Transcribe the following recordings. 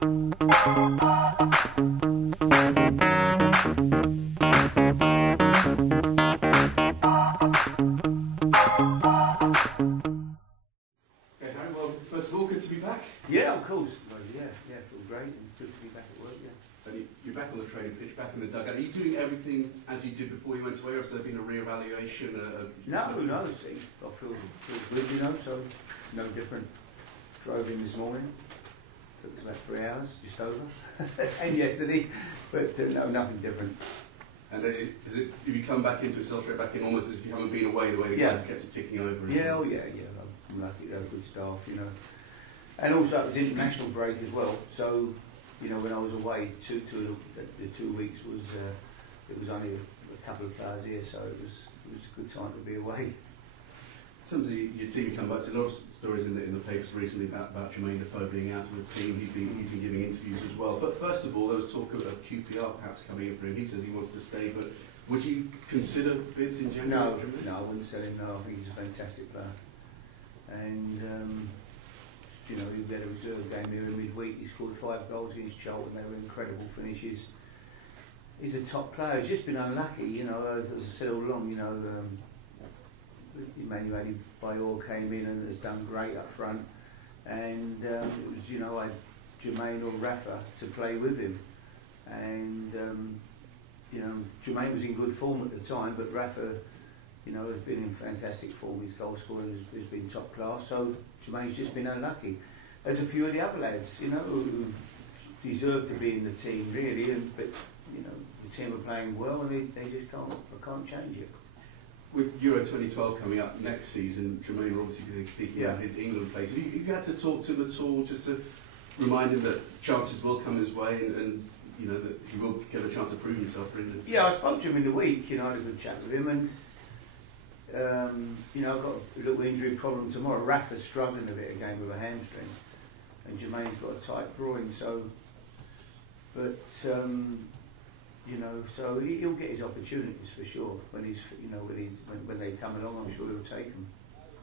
Well, first of all, good to be back. Yeah, of course. Well, yeah, feel great and good to be back at work, yeah. And you're back on the training pitch, back in the dugout. Are you doing everything as you did before you went away, or has there been a re-evaluation? No, Steve. I feel good, you know, so no different. Drove in this morning. Took us about 3 hours, just over. And yesterday, but no, nothing different. And have you come back into it, straight back in, almost as if you haven't been away, the way the guys have kept it ticking over? Yeah, I'm lucky to have good staff, you know. And also it was international break as well, so, you know, when I was away, the 2 weeks was, it was only a couple of players here, so it was a good time to be away. In terms of your team, you come back to a lot of stories in the papers recently about Jermaine Defoe being out of the team. He's been giving interviews as well. But first of all, there was talk of QPR perhaps coming in for him. He says he wants to stay, but would you consider bids in general? No, I wouldn't sell him. No, I think he's a fantastic player. And you know, he had a reserve game here in midweek. He scored 5 goals against Charlton. They were incredible finishes. He's a top player. He's just been unlucky, you know. As I said all along, you know. Emmanuel Bayor came in and has done great up front, and it was, you know, I had Jermaine or Rafa to play with him, and you know, Jermaine was in good form at the time, but Rafa, you know, has been in fantastic form. His goal scoring has been top class, so Jermaine's just been unlucky. There's a few of the other lads, you know, who deserve to be in the team really, but you know, the team are playing well and they just can't change it. With Euro 2012 coming up next season, Jermaine will obviously be speaking about his England place. Have you had to talk to him at all, just to remind him that chances will come his way and you know, that he will get a chance to prove himself for England? Yeah, I spoke to him in the week, you know, I had a good chat with him, and you know, I've got a little injury problem tomorrow. Rafa's struggling a bit again with a hamstring, and Jermaine's got a tight groin, so, but you know, so he'll get his opportunities for sure when he's, you know, when they come along. I'm sure he'll take them.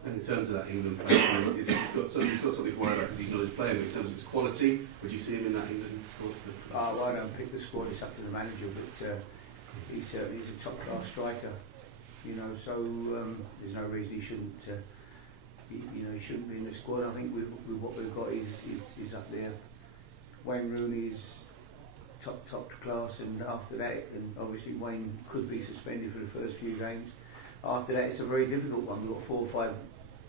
And in terms of that England play, he's got something to worry about because he's not his player. But in terms of his quality, would you see him in that England squad? I don't pick the squad; it's up to the manager. But he's a top class striker, you know. So there's no reason he shouldn't. You know, he shouldn't be in the squad. I think with what we've got, he's up there. Wayne Rooney's top class, and after that, and obviously Wayne could be suspended for the first few games. After that, it's a very difficult one. We've got 4 or 5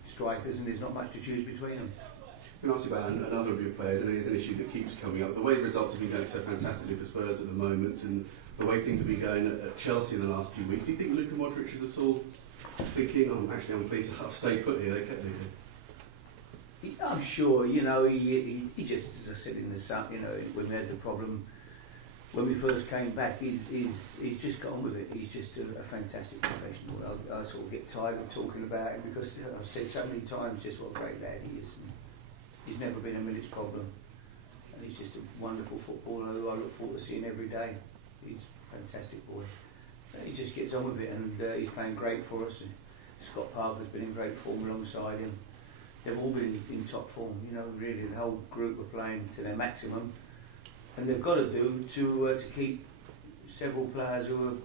strikers, and there's not much to choose between them. I can ask you about another of your players, and it is an issue that keeps coming up. The way the results have been going so fantastically for Spurs at the moment, and the way things have been going at Chelsea in the last few weeks, do you think Luka Modric is at all thinking, oh, actually I'm pleased to stay put here, they kept me here? I'm sure, you know, he just, as I said in the sun, you know, when we had the problem, when we first came back, he's just got on with it. He's just a fantastic professional. I sort of get tired of talking about him because I've said so many times just what a great lad he is. And he's never been a minute's problem. And he's just a wonderful footballer who I look forward to seeing every day. He's a fantastic boy. He just gets on with it, and he's playing great for us. And Scott Parker's been in great form alongside him. They've all been in top form, you know, really. The whole group are playing to their maximum. And they've got to do to keep several players who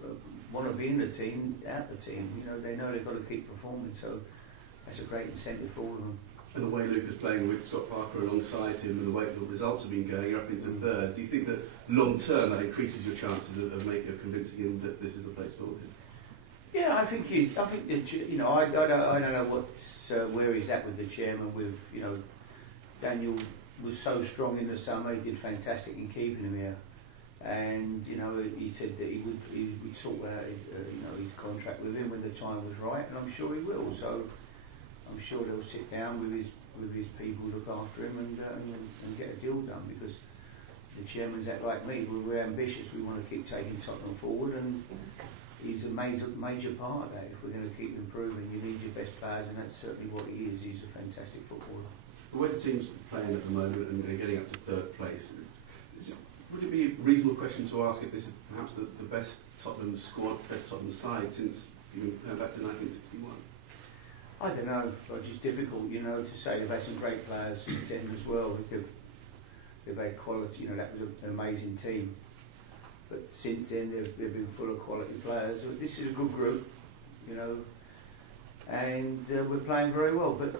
want to be in the team out the team. You know, they know they've got to keep performing, so that's a great incentive for all of them. And the way Luka's playing with Scott Parker alongside him, and the way the results have been going, you're up into third. Do you think that long term that increases your chances of convincing him that this is the place for him? Yeah, I think that, you know, I don't know where he's at with the chairman. With, you know, Daniel was so strong in the summer. He did fantastic in keeping him here, and you know, he said that he would sort out you know, his contract with him when the time was right, and I'm sure he will. So I'm sure they'll sit down with his people, look after him, and get a deal done, because the chairman's act like me. We're ambitious. We want to keep taking Tottenham forward, and he's a major part of that. If we're going to keep improving, you need your best players, and that's certainly what he is. He's a fantastic footballer. The way the team's playing at the moment and getting up to third place, would it be a reasonable question to ask if this is perhaps the best Tottenham squad, best Tottenham side since going back to 1961? I don't know. It's just difficult, you know, to say. They've had some great players since then as well. they've had quality. You know, that was an amazing team. But since then, they've been full of quality players. So this is a good group, you know, and we're playing very well. But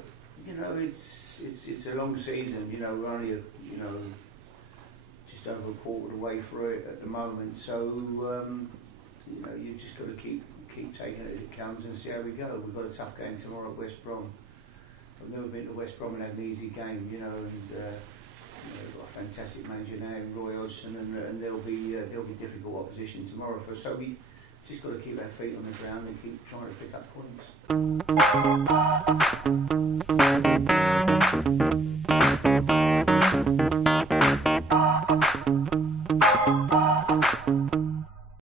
you know, it's a long season. You know, we're only just over a quarter of the way through it at the moment. So you know, you've just got to keep taking it as it comes and see how we go. We've got a tough game tomorrow at West Brom. I've never been to West Brom and had an easy game, you know, and you know, we've got a fantastic manager now, Roy Hodgson, and they'll be difficult opposition tomorrow for us. So we just got to keep our feet on the ground and keep trying to pick up points.